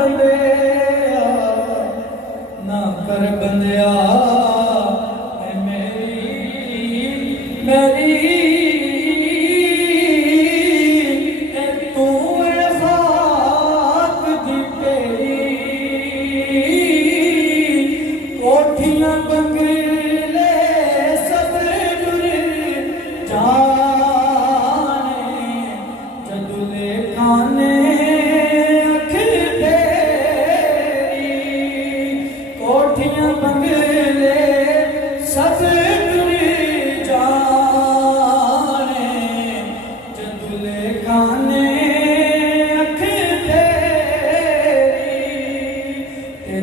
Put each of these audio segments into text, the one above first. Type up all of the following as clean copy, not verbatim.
بندیا نہ کر بندیا اے میری اے تو اے خاک دی تیری کوٹھیاں بنگلے سب ڈر جانے جدلے کانے اکھ تیری کوٹھیاں بنگلے سب ڈر جانے جدلے کانے اکھ تیری تے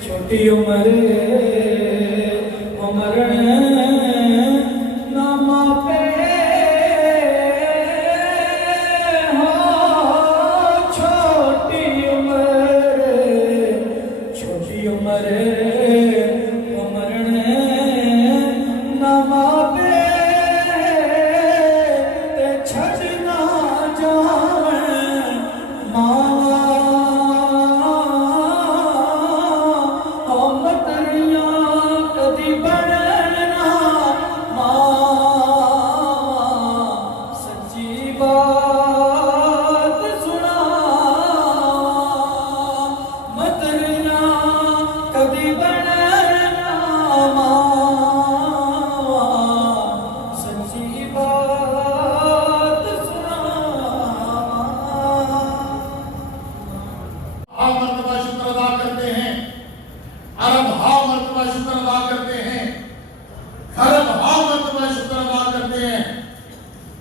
چھوٹی عمر عمرن نہ ماپے ہو چھوٹی عمر عمرن نہ ماپے تے چھڑ نہ جاون ماں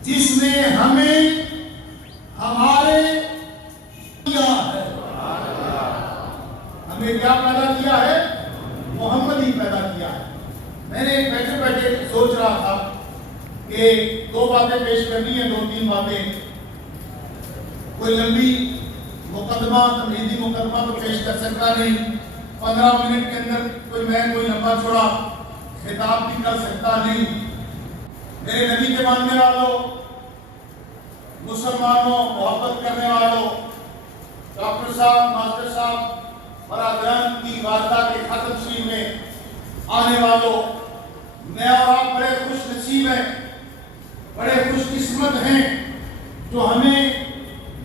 جس نے ہمیں ہمارے کیا ہے ہمیں کیا پیدا کیا ہے محمد ہی پیدا کیا ہے میں نے بیٹھے بیٹھے سوچ رہا تھا کہ دو باتیں پیش کرنی ہیں 2-3 باتیں کوئی لمبی مقدمہ تمہیدی مقدمہ تو پیش کر سکتا نہیں 15 منٹ کے اندر کوئی لمبا چھوڑا خطاب بھی کر سکتا نہیں میرے نبی کے ماننے والوں مسلمانوں محبت کرنے والوں ڈاکٹر صاحب ماسٹر صاحب برادران کی واردہ کے ختم شریف میں آنے والوں میں اور آپ بڑے خوش نصیب ہیں بڑے خوش قسمت ہیں جو ہمیں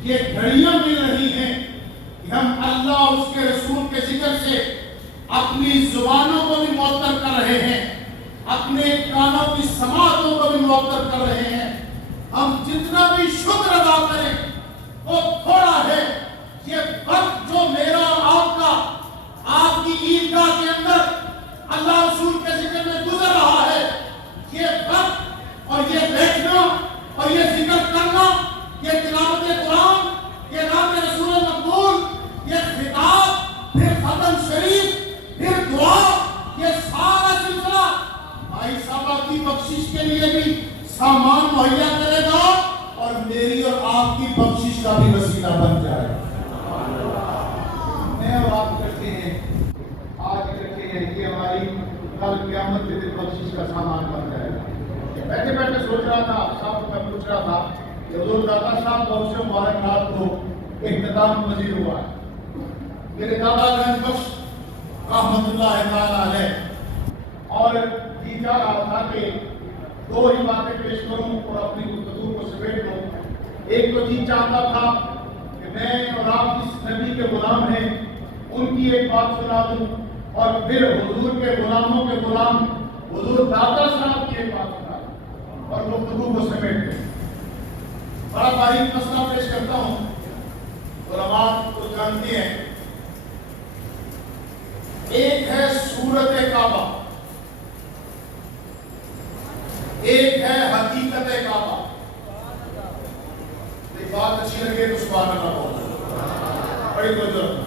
یہ گھڑیاں مل رہی ہیں کہ ہم اللہ اور اس کے رسول کے ذکر سے اپنی زبانوں کو بھی معطر کر رہے ہیں اپنے کانوں کی سماعتوں کو بھی معطر کر رہے ہیں ہم جتنا بھی شکر ادا کریں وہ تھوڑا ہے یہ وقت جو میرا اور آپ کا آپ کی عیدگاہ کے اندر اللہ رسول کے ذکر میں گزر رہا ہے یہ وقت اور یہ دیکھنا اور یہ ذکر کرنا یہ تلاوت قرآن یہ نام رسول مقبول یہ خطاب پھر ختم شریف پھر دعا یہ سارا سلسلہ بھائی صاحبہ کی بخشش کے لیے بھی سامان مہیا کرے گا اور میری اور آپ کی بخشش کا بھی وسیلہ بن جائے میں اور آپ کرتے ہیں آج کرتے ہیں کہ ہماری کل قیامت کے دن بخشش کا سامان بن جائے گا بیٹھے بیٹھے سوچ رہا تھا آپ صاحب کو میں پوچھ رہا تھا کہ حضور دادا صاحب بہت سے مبارک رات کو اختتام پذیر ہوا ہے میرے دادا گنج بخش رحمت اللہ تعالی علیہ اور جی چاہ رہا تھا کہ 2 ہی باتیں پیش کروں اور اپنی گفتگو کو سمیٹ لوں ایک تو جی چاہتا تھا کہ میں اور آپ جس نبی کے غلام ہیں ان کی ایک بات سنا دوں اور پھر حضور کے غلاموں کے غلام حضور دادا صاحب کی ایک بات سنا دوں اور گفتگو کو سمیٹ لوں بڑا باریک مسئلہ پیش کرتا ہوں علماء تو جانتے ہیں ایک ہے صورت کعبہ ایک ہے حقیقت کعبہ ایک بات اچھی لگے تو سبحان اللہ بولو بڑی توجہ رکھنا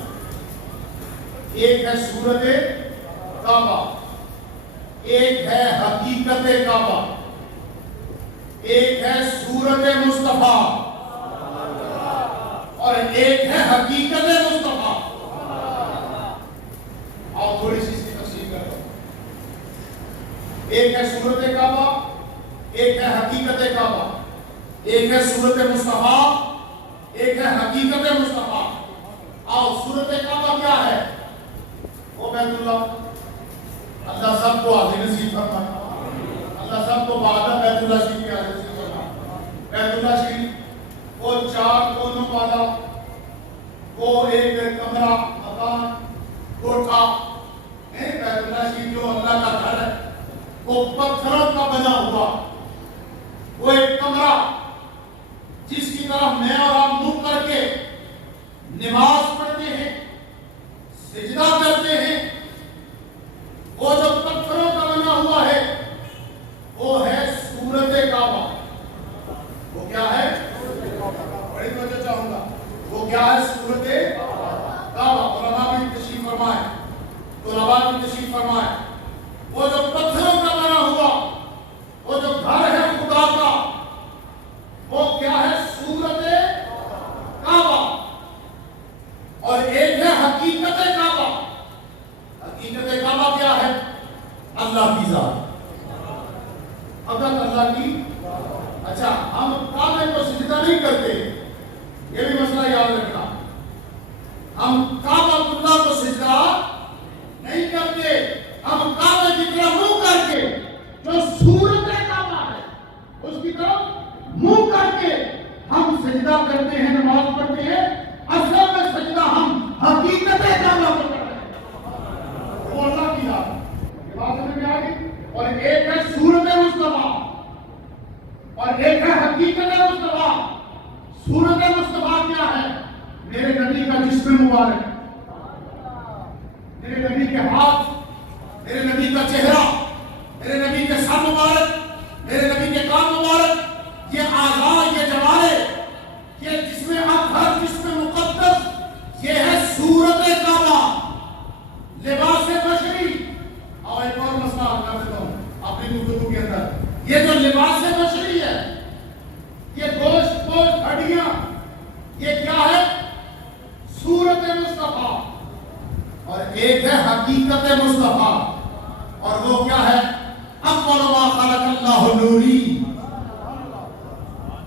ایک ہے صورت کعبہ ایک ہے حقیقت کعبہ ایک ہے صورت مصطفیٰ اور ایک ہے حقیقت مصطفیٰ آؤ تھوڑی سی اس کی تفصیل کرتا ہوں ایک ہے صورت کعبہ ایک ہے حقیقت کعبہ ایک ہے صورت مصطفیٰ، ایک ہے حقیقت مصطفیٰ۔ آؤ صورت کعبہ کیا ہے؟ وہ بیت اللہ، اللہ سب کو آدھے نصیب فرمائے، اللہ سب کو بعد بیت اللہ شریف کے آدھے نصیب فرمائے۔ بیت اللہ شریف وہ 4 کونوں والا، وہ ایک کمرہ، مکان، کوٹھا ہے۔ بیت اللہ شریف جو اللہ کا گھر ہے وہ پتھروں کا بنا ہوا، وہ ایک کمرہ جس کی طرف میں اور آپ منہ کر کے نماز پڑھتے ہیں، سجدہ کرتے ہیں، وہ جو پتھروں کا بنا ہوا ہے وہ ہے صورت کعبہ۔ وہ کیا ہے؟ بڑی توجہ چاہوں گا، وہ کیا ہے؟ صورت کعبہ۔ علماء بھی تشریف فرمائے، طلباء بھی تشریف فرمائے۔ وہ جو پتھروں کا بنا ہوا، وہ جو گھر ہے خدا کا، وہ کیا ہے؟ صورت کعبہ۔ اور ایک ہے حقیقت کعبہ۔ حقیقت کعبہ کیا ہے؟ اللہ کی ذات، حضرت اللہ کی۔ اچھا، ہم کعبے کو سجدہ نہیں کرتے، یہ بھی مسئلہ یاد رکھنا۔ ہم کعبہ اللہ کو سجدہ نہیں کرتے، ہم کعبے کی طرف منہ کر کے جو صورت کعبہ ہے اس کی طرف منہ کر کے ہم سجدہ کرتے ہیں، نماز پڑھتے ہیں۔ اصل میں سجدہ ہم حقیقت کعبہ کو کر رہے ہیں، وہ اللہ کی ذات۔ یہ بات سمجھ میں آ گئی؟ اور ایک ہے صورت مصطفیٰ اور ایک ہے حقیقت مصطفیٰ۔ صورت مصطفیٰ کیا ہے؟ میرے نبی کا جسم مبارک، میرے نبی کے ہاتھ، میرے نبی کا چہرہ، میرے نبی کے سر مبارک، میرے نبی کے کان مبارک، یہ اعضاء، یہ جوارے، یہ جسم اطہر، جسم مقدس، یہ ہے صورت کعبہ، لباس بشری۔ اور ایک اور مسئلہ کر دیتا ہوں اپنی گفتگو کے اندر، یہ جو لباس بشری ہے، یہ گوشت ہڈیاں، یہ کیا ہے؟ صورت مصطفیٰ۔ اور ایک ہے حقیقت مصطفیٰ، اور وہ کیا ہے؟ اول ما خلق اللہ نوری۔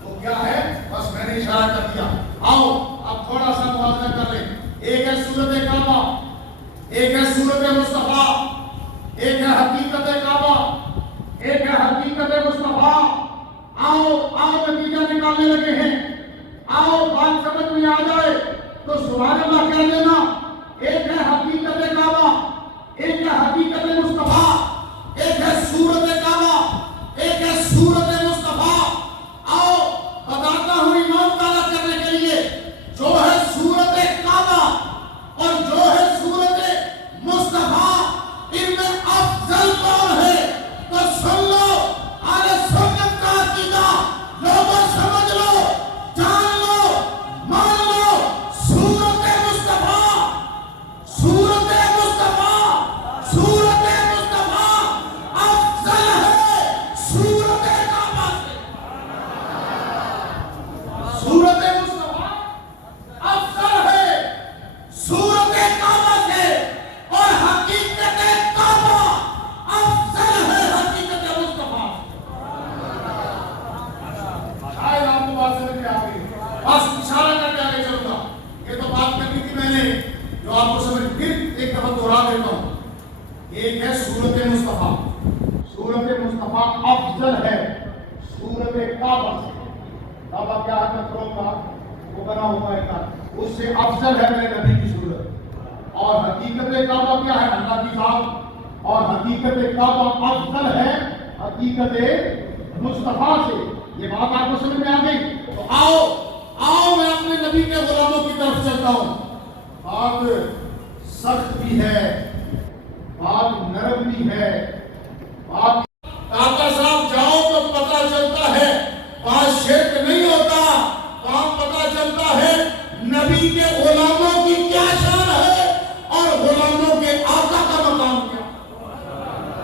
وہ کیا ہے؟ بس میں نے اشارہ کر دیا۔ آؤ اب تھوڑا سا موازنہ کر لیں۔ ایک ہے صورت کعبہ، ایک ہے صورت مصطفیٰ، ایک ہے حقیقت کعبہ، ایک ہے حقیقت مصطفیٰ۔ آؤ نتیجہ نکالنے لگے ہیں۔ آؤ بات سمجھ میں آ جائے تو سبحان اللہ کہہ دینا۔ ایک ہے حقیقت کعبہ، ایک ہے حقیقت مصطفیٰ، ایک ہے صورت کعبہ، ایک ہے صورت مصطفیٰ۔ آؤ بتاتا ہوں ایمان تعالیٰ کرنے کے لیے، جو ہے صورت کعبہ اور جو ہے صورت مصطفیٰ، ان میں افضل کون ہے؟ تو سن لو، اہل سنت کا عقیدہ لوگوں سمجھ لو، جان لو، مان لو، صورت مصطفیٰ، صورت مصطفیٰ، صورت مصطفیٰ افضل ہے صورت کعبہ سے۔ صورت مصطفیٰ افضل ہے صورت کعبہ سے، اور حقیقت کعبہ افضل ہے حقیقت مصطفیٰ۔ شاید آپ کو بات سمجھ میں آ گئی، بس اشارہ کر کے آگے چلوں گا۔ یہ تو بات کرنی تھی میں نے، جو آپ کو سمجھ، پھر ایک دفعہ دوہرا دیتا ہوں۔ ایک ہے صورت مصطفیٰ، صورت مصطفیٰ افضل ہے صورت کعبہ سے۔ کعبہ کیا ہے؟ پتھروں کا وہ بنا ہوا ہے، اس سے افضل ہے میرے نبی کی صورت۔ اور حقیقت کعبہ کیا ہے؟ اللہ کی ذات۔ اور حقیقت کعبہ افضل ہے حقیقت مصطفیٰ سے۔ یہ بات آپ کو سمجھ میں آ گئی؟ تو آؤ میں اپنے نبی کے غلاموں کی طرف چلتا ہوں۔ بات سخت بھی ہے، بات نرم بھی ہے، بات آقا صاحب جاؤ تو پتہ چلتا ہے بات شرک نہیں ہوتا، وہاں پتہ چلتا ہے نبی کے غلاموں کی کیا شان ہے اور غلاموں کے آقا کا مقام کیا۔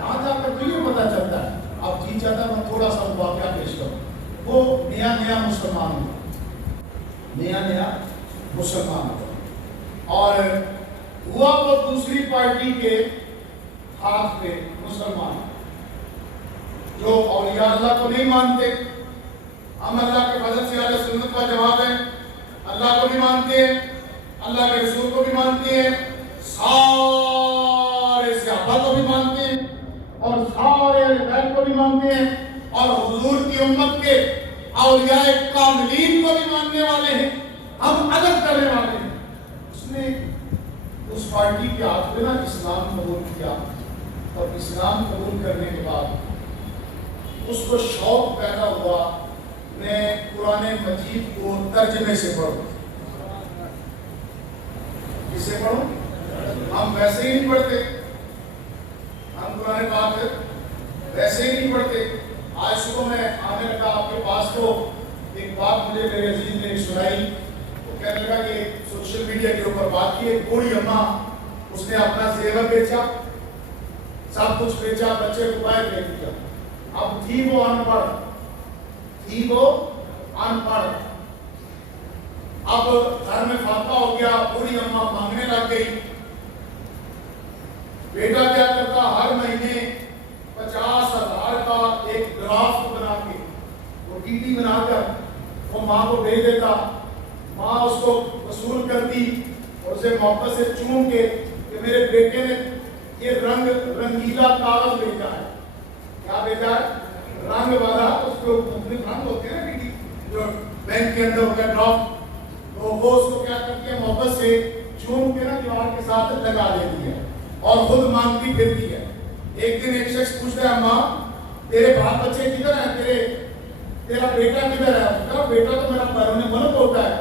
آج آپ کو یہ پتہ چلتا ہے۔ اب جی چاہتا میں تھوڑا سا واقعہ پیش کروں۔ وہ نیا مسلمان ہوا، نیا مسلمان ہوا، اور ہوا وہ دوسری پارٹی کے ہاتھ پہ، مسلمان جو اولیاء اللہ کو نہیں مانتے، ہم اللہ کے فضل سے اہل سنت و جماعت ہیں، اللہ کو بھی مانتے ہیں، اللہ کے رسول کو بھی مانتے ہیں، سارے صحابہ کو بھی مانتے ہیں، اور سارے اہل بیت کو بھی مانتے ہیں، اور حضور کی امت کے اولیاء کاملین کو بھی ماننے والے ہیں، ہم ادب کرنے والے ہیں۔ اس نے اس پارٹی کے ہاتھ پہ نا اسلام قبول کیا، اور اسلام قبول کرنے کے بعد اس کو شوق پیدا ہوا میں قرآن مجید کو ترجمے سے پڑھوں۔ کس سے پڑھوں؟ ہم ویسے ہی نہیں پڑھتے، ہم قرآن پاک ویسے ہی نہیں پڑھتے۔ آج صبح میں آنے لگا آپ کے پاس تو ایک بات مجھے میرے عزیز نے سنائی، وہ کہنے لگا کہ سوشل میڈیا کے اوپر بات کی، ایک بوڑھی اماں، اس نے اپنا زیور بیچا، سب کچھ بیچا، بچے کو باہر بھیج دیا۔ اب تھی وہ ان پڑھ، اب گھر میں فاقہ ہو گیا، بوڑھی اماں مانگنے لگ گئی۔ بیٹا کیا کرتا، ہر مہینے 50,000 کا ایک ڈرافٹ بنا کے، وہ ٹی ٹی بنا کر وہ ماں کو بھیج دیتا، ماں اس کو وصول کرتی اور اسے محبت سے چوم کے کہ میرے بیٹے نے یہ رنگیلا کاغذ بھیجا ہے۔ کیا بھیجا ہے؟ رنگ والا، اس کو مختلف رنگ ہوتے ہیں نا جو بینک کے اندر ہوتا ہے ڈرافٹ، تو وہ اس کو کیا کرتی ہے، محبت سے چوم کے نا دیوار کے ساتھ لگا دیتی ہے اور خود مانگتی پھرتی ہے۔ ایک دن ایک شخص پوچھتا ہے، ماں تیرے بال بچے کدھر ہیں، تیرا بیٹا کدھر ہے؟ اس کا بیٹا تو میرا بیرون ملک ہوتا ہے،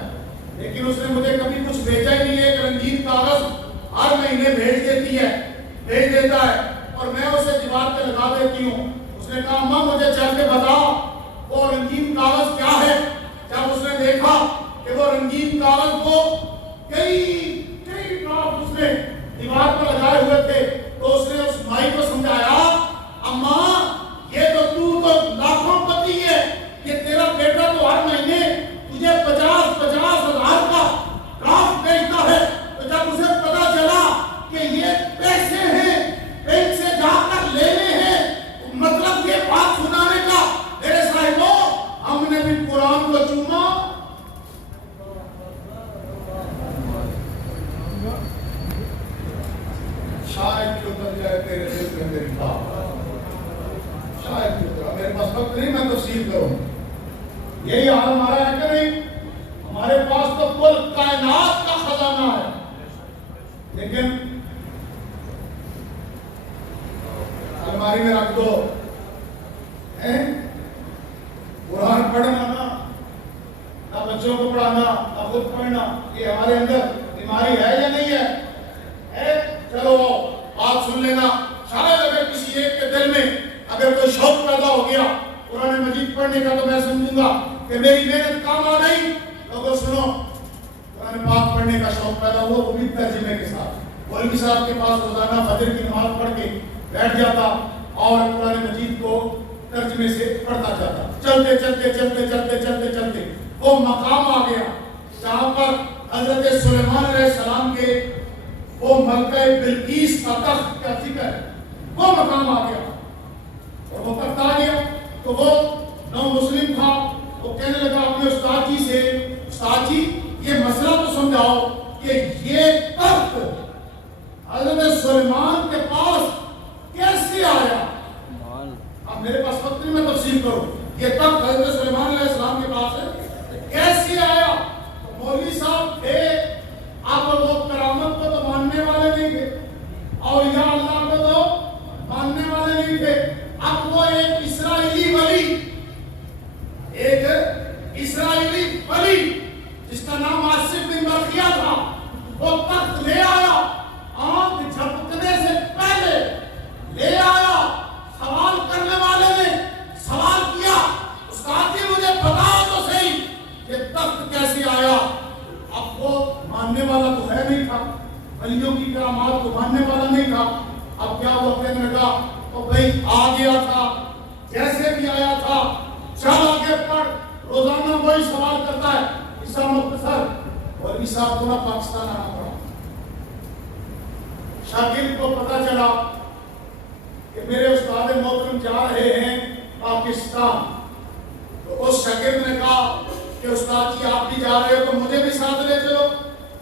لیکن اس نے مجھے کبھی کچھ بھیجا ہی نہیں ہے۔ ایک رنگین کاغذ ہر مہینے بھیج دیتا ہے اور میں اسے دیوار پہ لگا دیتی ہوں۔ اس نے کہا، ماں مجھے چل کے بتا وہ رنگین کاغذ کیا ہے؟ جب اس نے دیکھا کہ وہ رنگین کاغذ کو کئی ڈراپ اس نے دیوار پر لگائے ہوئے تھے، تو اس نے اس مائی کو سمجھایا، اماں یہ تو لاکھوں پتی ہے، یہ تیرا بیٹا تو ہر مہینے تجھے 50,000 کا ڈرافٹ بھیجتا ہے۔ تو جب اسے پتا چلا کہ یہ پیسے ہیں، بینک سے جا کر لینے ہیں، مطلب یہ بات سنانے کا، میرے صاحبوں ہم نے بھی قرآن کو چوما۔ شاید جو اتر جائے تیرے دل میں میری بات، شاید جو اتر، میرے پاس وقت نہیں میں تفصیل کروں، یہی حال ہمارا ہے کہ نہیں؟ ہمارے پاس تو کل کائنات کا خزانہ ہے، لیکن الماری میں رکھ دو۔ قرآن پڑھنا نہ بچوں کو پڑھانا نہ خود پڑھنا، یہ ہمارے اندر بیماری ہے یا نہیں ہے؟ چلو بات سن لینا، شاید اگر کسی ایک کے دل میں اگر کوئی شوق پیدا ہو گیا قرآن مجید پڑھنے کا، تو میں سمجھوں گا کہ میری محنت کام آ گئی۔ لوگوں سنو، قرآن پاک پڑھنے کا شوق پیدا ہوا، وہ بھی ترجمے کے ساتھ۔ مولوی صاحب کے پاس روزانہ فجر کی نماز پڑھ کے بیٹھ جاتا اور قرآن مجید کو ترجمے سے پڑھتا جاتا۔ چلتے وہ مقام آ گیا جہاں پر حضرت سلیمان علیہ السلام کے وہ ملکہ بلقیس کا تخت کا ذکر ہے، وہ مقام آ گیا اور وہ تخت آ گیا تو وہ نو مسلم تھا، وہ کہنے لگا اپنے استاد جی سے، استاد جی یہ مسئلہ تو سمجھاؤ کہ یہ تخت حضرت سلیمان کے پاس کیسے آیا؟ اب میرے پاس وقت نہیں میں تفصیل کروں، یہ تخت حضرت سلیمان علیہ السلام کے پاس ہے، کیسے آیا؟ تو مولوی صاحب تھے، اب وہ کرامت کو تو ماننے والے نہیں تھے، اولیاء اللہ کو تو ماننے والے نہیں تھے، اب وہ ایک اسرائیلی ولی جس کا نام آصف بن برقیہ تھا، وہ تخت لے آیا، آنکھ جھپکنے سے پہلے لے آیا۔ سوال کرنے والے نے سوال کیا، استاد جی مجھے بتاؤ تو صحیح یہ تخت کیسے آیا؟ اب وہ ماننے والا تو ہے نہیں تھا، ولیوں کی کرامات کو ماننے والا نہیں تھا۔ اب کیا ہوا، کہنے لگا تو بھائی آ گیا تھا، جیسے بھی آیا تھا، چل آگے پڑھ، روزانہ وہی سوال کرتا ہے۔ عیسیٰ مختصر مولوی صاحب کو نہ پاکستان آنا پڑا، شاگرد کو پتا چلا کہ میرے استاد محترم جا رہے ہیں پاکستان، تو اس شاگرد نے کہا کہ استاد جی آپ بھی جا رہے ہو تو مجھے بھی ساتھ لے چلو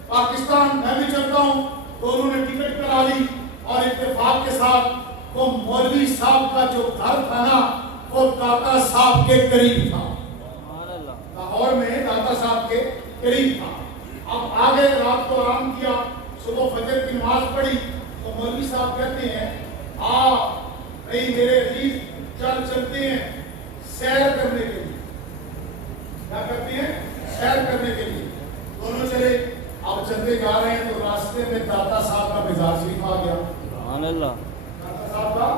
پاکستان، میں بھی چلتا ہوں۔ تو انہوں نے ٹکٹ کرا لی اور اتفاق کے ساتھ وہ مولوی صاحب کا جو گھر تھا نا وہ داتا صاحب کے قریب تھا، لاہور میں داتا صاحب کے قریب تھا۔ اب آگے رات کو آرام کیا، صبح فجر کی نماز پڑھی تو مولوی صاحب کہتے ہیں بھائی میرے عزیز چلتے ہیں سیر کرنے کے لیے۔ کیا کرتے ہیں؟ سیر کرنے کے لیے۔ دونوں چلے، اب چلتے جا رہے ہیں تو راستے میں داتا صاحب کا مزار شریف آ گیا۔ داتا صاحب کا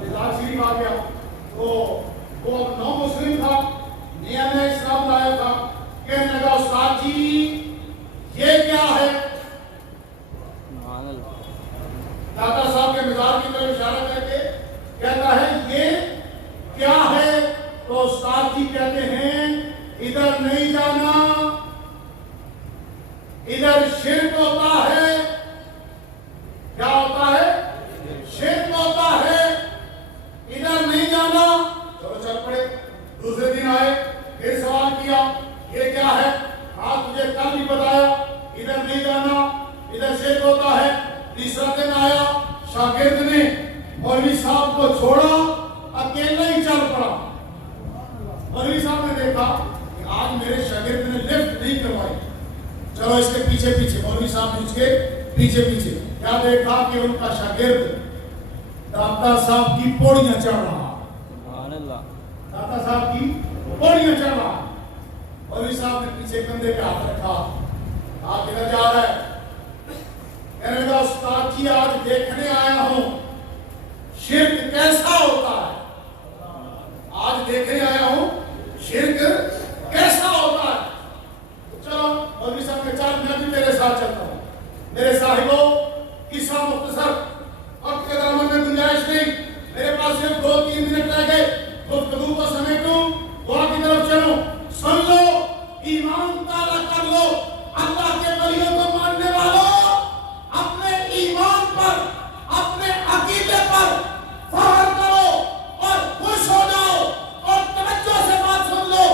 مزار شریف آ گیا تو وہ اب نو مسلم تھا، نیا نیا اسلام لایا تھا، کہنے لگا استاد جی یہ کیا ہے؟ داتا صاحب کے مزار کی طرف اشارہ کر کے کہتا ہے یہ کیا ہے؟ تو استاد جی کہتے ہیں ادھر نہیں جانا، ادھر شرک ہوتا ہے۔ کیا ہوتا ہے؟ شرک ہوتا ہے، ادھر نہیں جانا۔ چلو چل پڑے۔ دوسرے دن آئے، پھر سوال کیا یہ کیا ہے؟ تجھے کل بھی بتایا ادھر نہیں جانا، ادھر شرک ہوتا ہے۔ تیسرا دن آیا، شاگرد نے مولوی صاحب کو چھوڑا، اکیلا ہی چل پڑا۔ مولوی صاحب نے دیکھا کہ آج میرے شاگرد نے لفٹ نہیں کروائی، چلو اس کے پیچھے پیچھے۔ مولوی صاحب نے اس کے پیچھے پیچھے کیا دیکھا کہ ان کا شاگرد داتا صاحب کی پوڑیاں چڑھ رہا، داتا صاحب کی پوڑیاں چڑھ رہا۔ مولوی صاحب نے پیچھے کندھے پہ ہاتھ رکھا، آپ کدھر جا رہا ہے؟ کہنے لگا استاد جی آج دیکھنے آیا ہوں شرک کیسا ہوتا ہے، آج دیکھنے آیا ہوں شرک کیسا ہوتا ہے۔ چلو مولوی صاحب نے چل میں بھی میرے ساتھ چلتا ہوں۔ میرے صاحبوں قصہ مختصر، وقت کے درمیان میں گنجائش نہیں، میرے پاس صرف 2-3 منٹ رہ گئے، گفتگو کو سمیٹوں، دعا کی طرف چلوں۔ سن لو، ایمان تازہ کر لو، اللہ کے ولیوں کو ماننے والوں اپنے ایمان پر، اپنے عقیدے پر فخر کرو اور خوش ہو جاؤ اور توجہ سے بات سن لو۔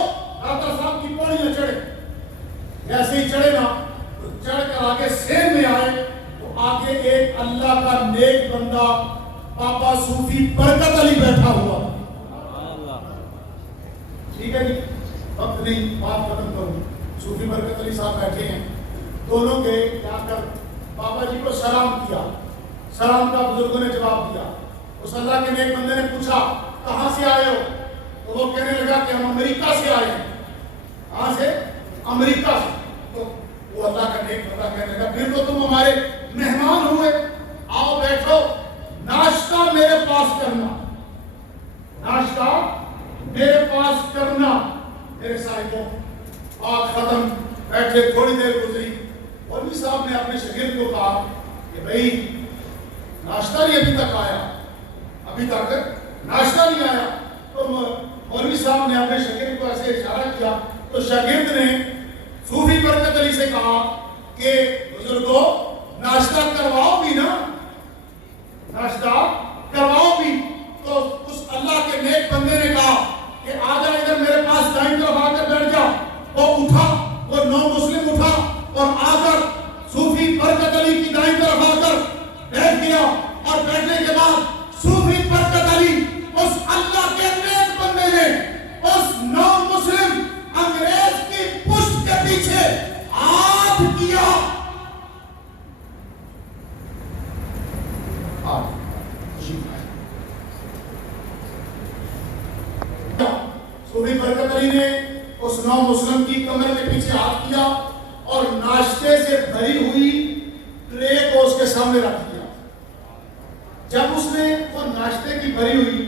داتا صاحب کی پوڑیاں چڑھے، جیسے ہی چڑھے نا تو چڑھ کر آگے سین میں آئے تو آگے ایک اللہ کا نیک بندہ بابا صوفی برکت علی بیٹھا ہوا۔ ٹھیک ہے جی، وقت نہیں، بات ختم کروں۔ صوفی برکت علی صاحب بیٹھے ہیں، دونوں گئے جا کر بابا جی کو سلام کیا، سلام کا بزرگوں نے جواب دیا۔ اس اللہ کے نیک بندے نے پوچھا کہاں سے آئے ہو؟ تو وہ کہنے لگا کہ ہم امریکہ سے آئے ہیں۔ کہاں سے؟ امریکہ سے۔ تو وہ اللہ کا نیک بندہ کہنے لگا پھر تو تم ہمارے مہمان ہوئے، آؤ بیٹھو، ناشتہ میرے پاس کرنا، ناشتہ میرے پاس کرنا۔ میرے صاحبوں بات ختم، بیٹھے، تھوڑی دیر گزری، مولوی صاحب نے اپنے شاگرد کو کہا کہ بھائی ناشتہ نہیں ابھی تک آیا، ابھی تک ناشتہ نہیں آیا۔ تو مولوی صاحب نے اپنے شاگرد کو ایسے اشارہ کیا تو شاگرد نے صوفی برکت علی سے کہا کہ بزرگوں ناشتہ کرواؤ بھی نا، ناشتہ کرواؤ بھی۔ تو اس اللہ کے نیک بندے نے کہا کہ آجا ادھر میرے پاس دائیں طرف آ کر بیٹھ جا۔ وہ اٹھا، وہ نو مسلم اٹھا اور آ کر صوفی برکت علی کی دائیں طرف آ کر بیٹھ گیا، اور بیٹھنے کے بعد صوفی برکت علی اس اللہ کے نیک بندے نے اس نو مسلم انگریز کی پشت کے پیچھے ہاتھ کیا۔ صوفی برکت علی نے اس نو مسلم کی کمر کے پیچھے ہاتھ کیا اور ناشتے سے بھری ہوئی ٹرے کو اس کے سامنے رکھ دیا۔ جب اس نے وہ ناشتے کی بھری ہوئی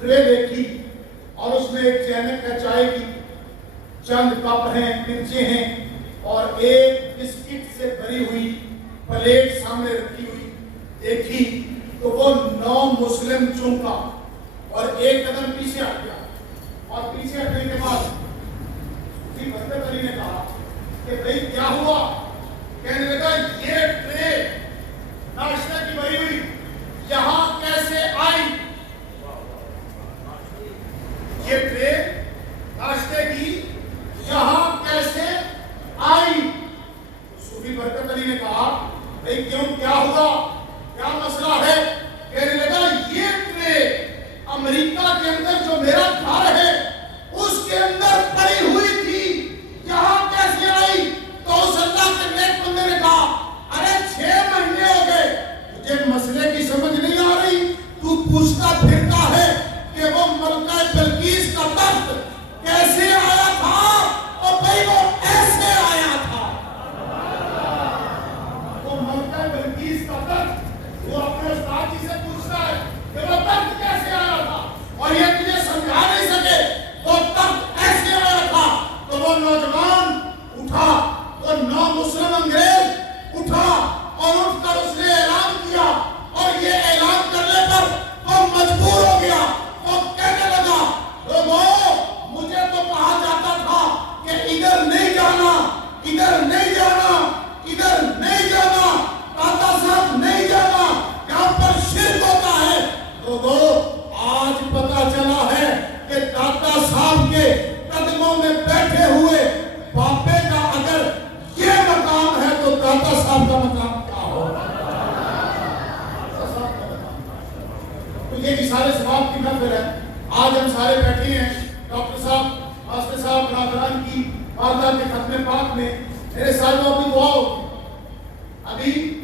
ٹرے دیکھی اور اس میں ایک چینک ہے چائے کی، چند کپ ہیں، مرچیں ہیں اور ایک بسکٹ سے بھری ہوئی پلیٹ سامنے رکھی ہوئی دیکھی تو وہ نو مسلم چونکا اور ایک قدم پیچھے ہٹ گیا، اور پیچھے ہٹنے کے بعد صوفی برکت علی نے کہا کہ بھئی کیا ہوا؟ کہنے لگا یہ ٹرے ناشتہ کی بھری ہوئی یہاں کیسے آئی؟ یہ ٹرے ناشتے یہ اشارے ثواب کی محفل ہے. آج ہم سارے بیٹھے ہیں ڈاکٹر صاحب ماسٹر صاحب برادران کی والدہ کے ختم پاک میں میرے ساتھ اپنی دعا ہوگی. ابھی